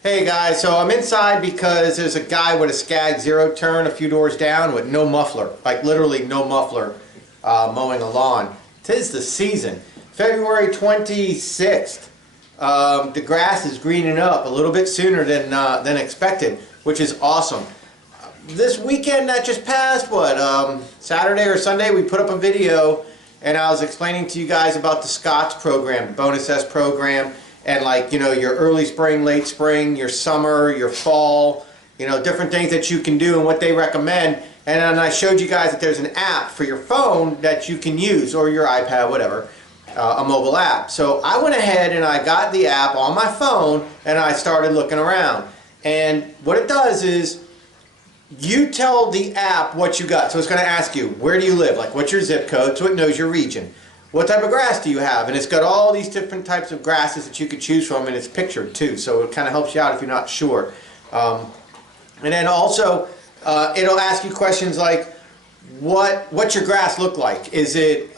Hey guys, so I'm inside because there's a guy with a Skag zero turn a few doors down with no muffler, like literally no muffler, mowing a lawn. 'Tis the season. February 26th. The grass is greening up a little bit sooner than expected, which is awesome. This weekend that just passed, Saturday or Sunday, we put up a video and I was explaining to you guys about the Scott's program, the Bonus S program, and your early spring, late spring, your summer, your fall, different things that you can do and what they recommend. And then I showed you guys that there's an app for your phone that you can use, or your iPad, whatever, a mobile app. So I went ahead and I got the app on my phone and I started looking around. And what it does is, you tell the app what you got. So it's going to ask you, where do you live? Like, what's your zip code? So it knows your region. What type of grass do you have? And it's got all these different types of grasses that you could choose from, and it's pictured too. So it kind of helps you out if you're not sure. And then also, it'll ask you questions like, what's your grass look like? Is it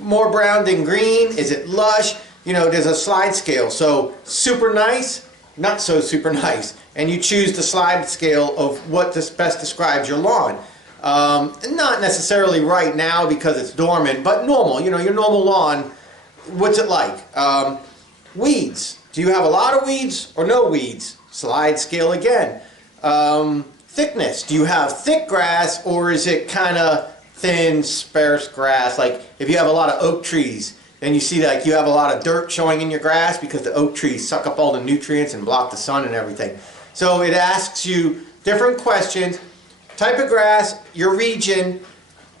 more brown than green? Is it lush? There's a slide scale. So super nice, not so super nice. And you choose the slide scale of what best describes your lawn. Not necessarily right now because it's dormant, but normal, your normal lawn, what's it like? Weeds. Do you have a lot of weeds or no weeds? Slide scale again. Thickness. Do you have thick grass or is it kind of thin, sparse grass? Like if you have a lot of oak trees, then you see that you have a lot of dirt showing in your grass because the oak trees suck up all the nutrients and block the sun and everything. So it asks you different questions, type of grass, your region,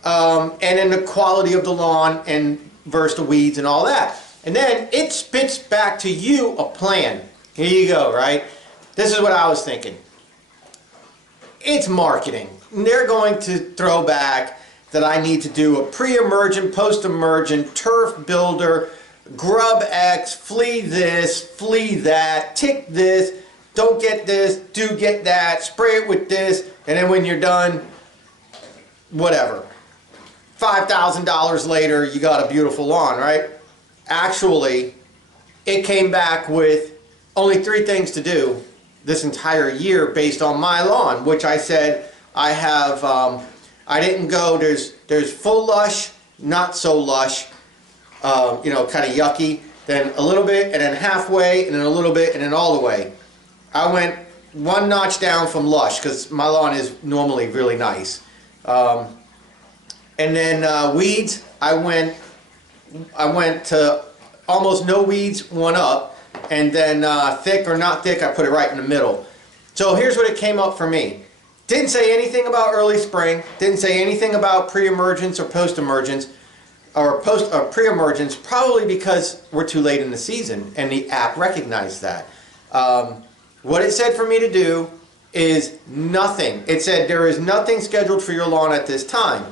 and then the quality of the lawn and versus the weeds and all that. And then it spits back to you a plan. Here you go, right? This is what I was thinking. It's marketing. They're going to throw back that I need to do a pre-emergent, post-emergent, turf builder, grub X, flea this, flea that, tick this, don't get this, do get that, spray it with this, and then when you're done, whatever. $5,000 later, you got a beautiful lawn, right? Actually, it came back with only 3 things to do this entire year based on my lawn, which I said I have, I didn't go, there's full lush, not so lush, kind of yucky, then a little bit, and then halfway, and then a little bit, and then all the way. I went 1 notch down from lush because my lawn is normally really nice. And then weeds, I went to almost no weeds, 1 up, and then thick or not thick, I put it right in the middle. So here's what it came up for me. Didn't say anything about early spring, didn't say anything about pre-emergence or post-emergence, or pre-emergence, probably because we're too late in the season and the app recognized that. What it said for me to do is nothing. It said there is nothing scheduled for your lawn at this time.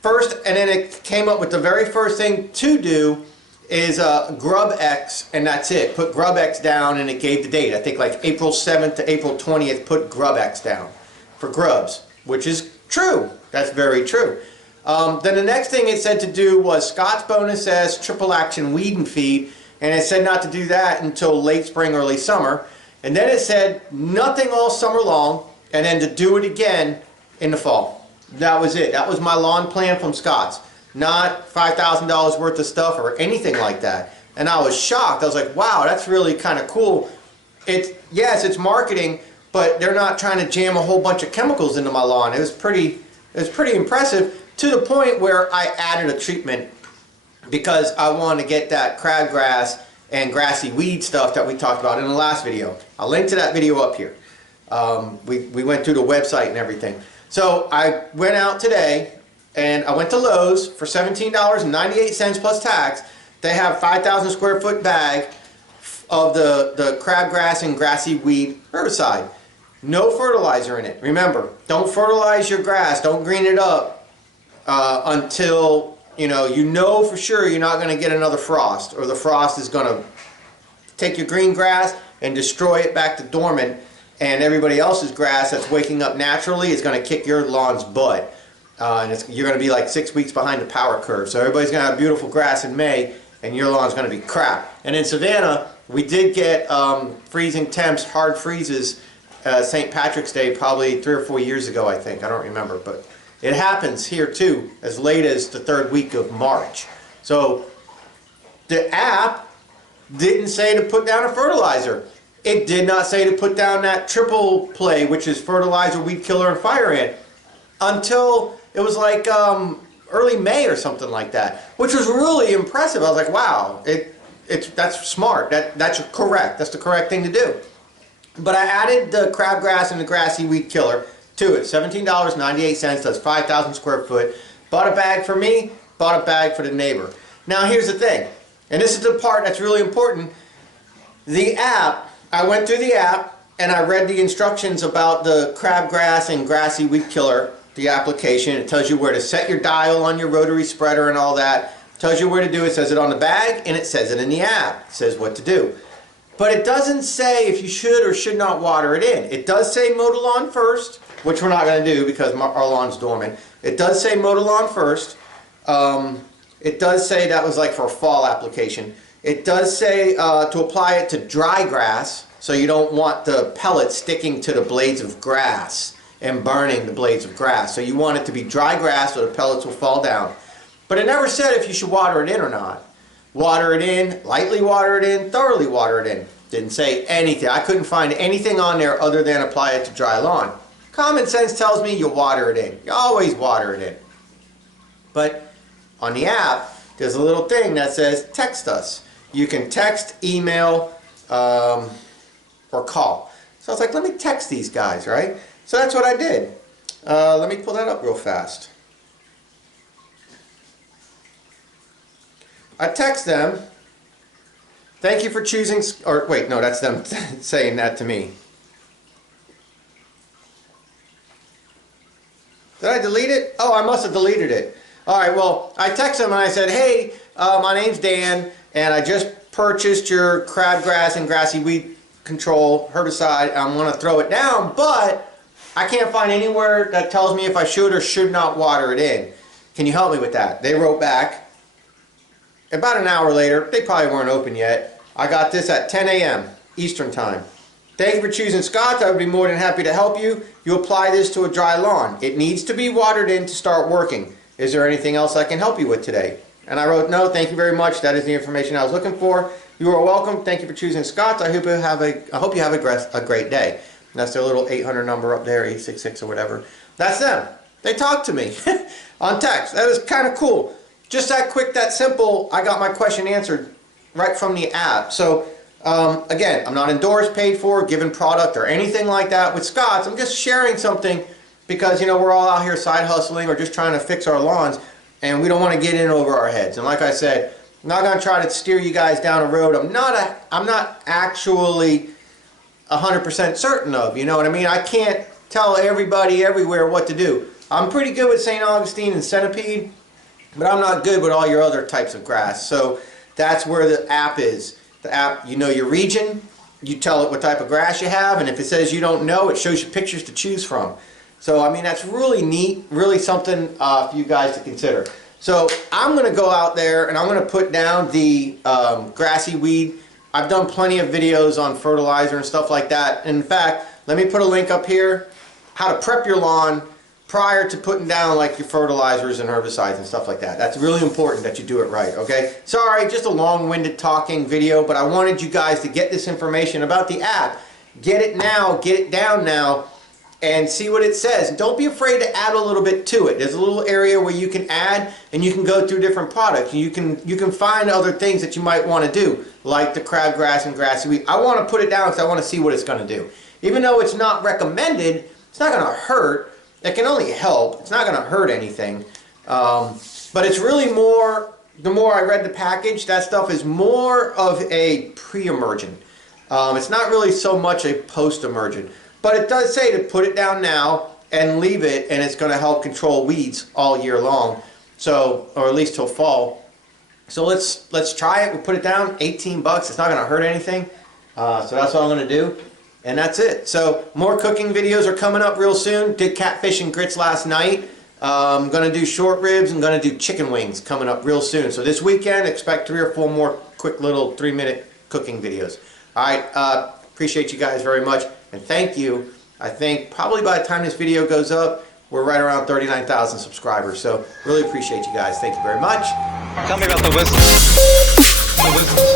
First, and then it came up with the very first thing to do is grub X, and that's it. Put grub X down, and it gave the date. I think like April 7th to April 20th, put grub X down for grubs, which is true. That's very true. Then the next thing it said to do was Scott's Bonus S Triple Action Weed and Feed, and it said not to do that until late spring, early summer. And then it said nothing all summer long, and then to do it again in the fall. That was it. That was my lawn plan from Scott's. Not $5,000 worth of stuff or anything like that. And I was shocked. I was like, wow, that's really kind of cool. Yes, it's marketing, but they're not trying to jam a whole bunch of chemicals into my lawn. It was pretty impressive, to the point where I added a treatment because I wanted to get that crabgrass and grassy weed stuff that we talked about in the last video. I'll link to that video up here. We went through the website and everything. So I went out today and I went to Lowe's for $17.98 plus tax. They have 5,000 square foot bag of the crabgrass and grassy weed herbicide. No fertilizer in it. Remember, don't fertilize your grass. Don't green it up until you know for sure you're not going to get another frost, or the frost is going to take your green grass and destroy it back to dormant, and everybody else's grass that's waking up naturally is going to kick your lawn's butt. And you're going to be like 6 weeks behind the power curve. So everybody's going to have beautiful grass in May, and your lawn's going to be crap. And in Savannah, We did get freezing temps, hard freezes, St. Patrick's Day probably 3 or 4 years ago, I think. I don't remember, but it happens here too, as late as the 3rd week of March. So the app didn't say to put down a fertilizer. It did not say to put down that triple play, which is fertilizer, weed killer, and fire ant, until it was like early May or something like that, which was really impressive. I was like, wow, that's smart. That's correct. That's the correct thing to do. But I added the crabgrass and the grassy weed killer to it. $17.98, does 5,000 square foot. Bought a bag for me, bought a bag for the neighbor. Now here's the thing, and this is the part that's really important. The app, I went through the app and I read the instructions about the crabgrass and grassy weed killer, the application. It tells you where to set your dial on your rotary spreader and all that. It tells you where to do it. It says it on the bag and it says it in the app. It says what to do. But it doesn't say if you should or should not water it in. It does say mow the lawn first, which we're not going to do because our lawn's dormant. It does say mow the lawn first. It does say that was like for a fall application. It does say to apply it to dry grass, so you don't want the pellets sticking to the blades of grass and burning the blades of grass. So you want it to be dry grass so the pellets will fall down. But it never said if you should water it in or not. Water it in, lightly water it in, thoroughly water it in. Didn't say anything. I couldn't find anything on there other than apply it to dry lawn. Common sense tells me you water it in. You always water it in. But on the app, there's a little thing that says text us. You can text, email, or call. So I was like, let me text these guys, right? So that's what I did. Let me pull that up real fast. I text them, thank you for choosing, or wait, no, that's them saying that to me. Did I delete it? Oh, I must have deleted it. All right, well, I texted them and I said, hey, my name's Dan, and I just purchased your crabgrass and grassy weed control herbicide. I'm going to throw it down, but I can't find anywhere that tells me if I should or should not water it in. Can you help me with that? They wrote back. About an hour later, they probably weren't open yet. I got this at 10 a.m. Eastern Time. Thank you for choosing Scott. I would be more than happy to help you. You apply this to a dry lawn. It needs to be watered in to start working. Is there anything else I can help you with today? And I wrote, no, thank you very much. That is the information I was looking for. You are welcome. Thank you for choosing Scott. I hope you have a great day. And that's their little 800 number up there, 866 or whatever. That's them. They talked to me on text. That was kind of cool. Just that quick, that simple, I got my question answered right from the app. So, again, I'm not endorsed, paid for, given product, or anything like that with Scott's. I'm just sharing something because, you know, we're all out here side hustling or just trying to fix our lawns, and we don't want to get in over our heads. And like I said, I'm not going to try to steer you guys down a road I'm not actually 100% certain of, you know what I mean? I can't tell everybody everywhere what to do. I'm pretty good with St. Augustine and centipede, but I'm not good with all your other types of grass. So that's where the app is. The app, you know your region, you tell it what type of grass you have, and if it says you don't know, it shows you pictures to choose from. So I mean, that's really neat, really something for you guys to consider. So I'm going to go out there and I'm going to put down the grassy weed. I've done plenty of videos on fertilizer and stuff like that. In fact, let me put a link up here, how to prep your lawn prior to putting down like your fertilizers and herbicides and stuff like that. That's really important that you do it right, okay? Sorry, just a long-winded talking video, but I wanted you guys to get this information about the app. Get it now, get it down now, and see what it says. Don't be afraid to add a little bit to it. There's a little area where you can add and you can go through different products. You can find other things that you might want to do, like the crabgrass and grassy weed. I want to put it down because I want to see what it's going to do. Even though it's not recommended, it's not going to hurt. It can only help. It's not going to hurt anything. But it's really more, the more I read the package, that stuff is more of a pre-emergent. It's not really so much a post-emergent. But it does say to put it down now and leave it, and it's going to help control weeds all year long. So, or at least till fall. So let's try it. We'll put it down, 18 bucks. It's not going to hurt anything. So that's what I'm going to do. And that's it. So more cooking videos are coming up real soon. Did catfish and grits last night. I'm going to do short ribs. I'm going to do chicken wings coming up real soon. So this weekend, expect 3 or 4 more quick little 3-minute cooking videos. All right, appreciate you guys very much, and thank you. I think probably by the time this video goes up, we're right around 39,000 subscribers, so really appreciate you guys. Thank you very much. Tell me about the whistles.